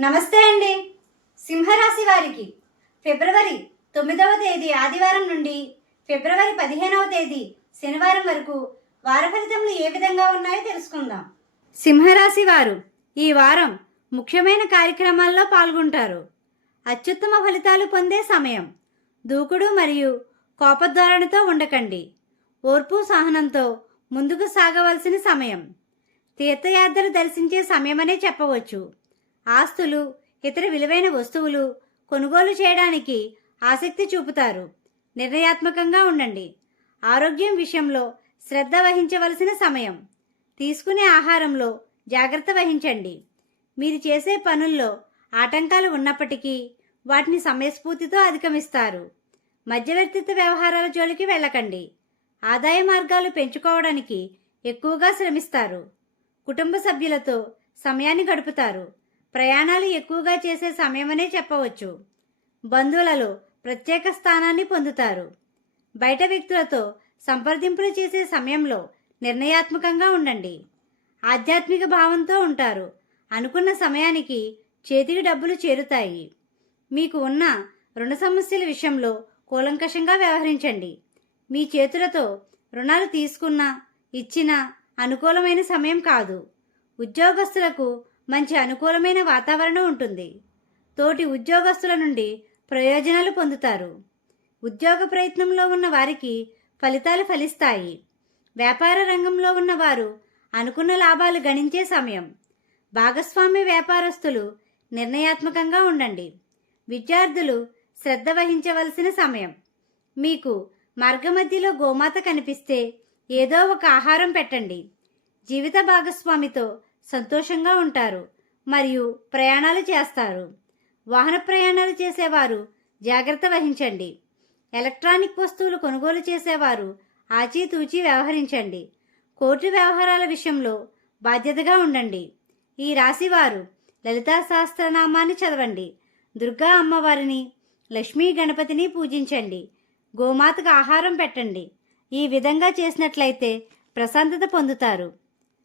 నమస్తే అండి. సింహరాశి వారికి ఫిబ్రవరి తొమ్మిదవ తేదీ ఆదివారం నుండి ఫిబ్రవరి పదిహేనవ తేదీ శనివారం వరకు వార ఫలితములు ఏ విధంగా ఉన్నాయో తెలుసుకుందాం. సింహరాశి వారు ఈ వారం ముఖ్యమైన కార్యక్రమాల్లో పాల్గొంటారు. అత్యుత్తమ ఫలితాలు పొందే సమయం. దూకుడు మరియు కోపధోరణితో ఉండకండి. ఓర్పు సహనంతో ముందుకు సాగవలసిన సమయం. తీర్థయాత్రలు దర్శించే సమయమనే చెప్పవచ్చు. ఆస్తులు ఇతర విలువైన వస్తువులు కొనుగోలు చేయడానికి ఆసక్తి చూపుతారు. నిర్ణయాత్మకంగా ఉండండి. ఆరోగ్యం విషయంలో శ్రద్ధ వహించవలసిన సమయం. తీసుకునే ఆహారంలో జాగ్రత్త వహించండి. మీరు చేసే పనుల్లో ఆటంకాలు ఉన్నప్పటికీ వాటిని సమయస్ఫూర్తితో అధిగమిస్తారు. మధ్యవర్తిత్వ వ్యవహారాల జోలికి వెళ్ళకండి. ఆదాయ మార్గాలు పెంచుకోవడానికి ఎక్కువగా శ్రమిస్తారు. కుటుంబ సభ్యులతో సమయాన్ని గడుపుతారు. ప్రయాణాలు ఎక్కువగా చేసే సమయమనే చెప్పవచ్చు. బంధువులలో ప్రత్యేక స్థానాన్ని పొందుతారు. బయట వ్యక్తులతో సంప్రదింపులు చేసే సమయంలో నిర్ణయాత్మకంగా ఉండండి. ఆధ్యాత్మిక భావంతో ఉంటారు. అనుకున్న సమయానికి చేతికి డబ్బులు చేరుతాయి. మీకు ఉన్న రుణ సమస్యల విషయంలో కూలంకషంగా వ్యవహరించండి. మీ చేతులతో రుణాలు తీసుకున్నా ఇచ్చినా అనుకూలమైన సమయం కాదు. ఉద్యోగస్తులకు మంచి అనుకూలమైన వాతావరణం ఉంటుంది. తోటి ఉద్యోగస్తుల నుండి ప్రయోజనాలు పొందుతారు. ఉద్యోగ ప్రయత్నంలో ఉన్న వారికి ఫలితాలు ఫలిస్తాయి. వ్యాపార రంగంలో ఉన్నవారు అనుకున్న లాభాలు గణించే సమయం. భాగస్వామ్య వ్యాపారస్తులు నిర్ణయాత్మకంగా ఉండండి. విద్యార్థులు శ్రద్ధ వహించవలసిన సమయం. మీకు మార్గమధ్యలో గోమాత కనిపిస్తే ఏదో ఒక ఆహారం పెట్టండి. జీవిత భాగస్వామితో సంతోషంగా ఉంటారు మరియు ప్రయాణాలు చేస్తారు. వాహన ప్రయాణాలు చేసేవారు జాగ్రత్త వహించండి. ఎలక్ట్రానిక్ వస్తువులు కొనుగోలు చేసేవారు ఆచితూచి వ్యవహరించండి. కోర్టు వ్యవహారాల విషయంలో బాధ్యతగా ఉండండి. ఈ రాశివారు లలితా సహస్రనామాన్ని చదవండి. దుర్గా అమ్మవారిని లక్ష్మీ గణపతిని పూజించండి. గోమాతకు ఆహారం పెట్టండి. ఈ విధంగా చేసినట్లయితే ప్రశాంతత పొందుతారు.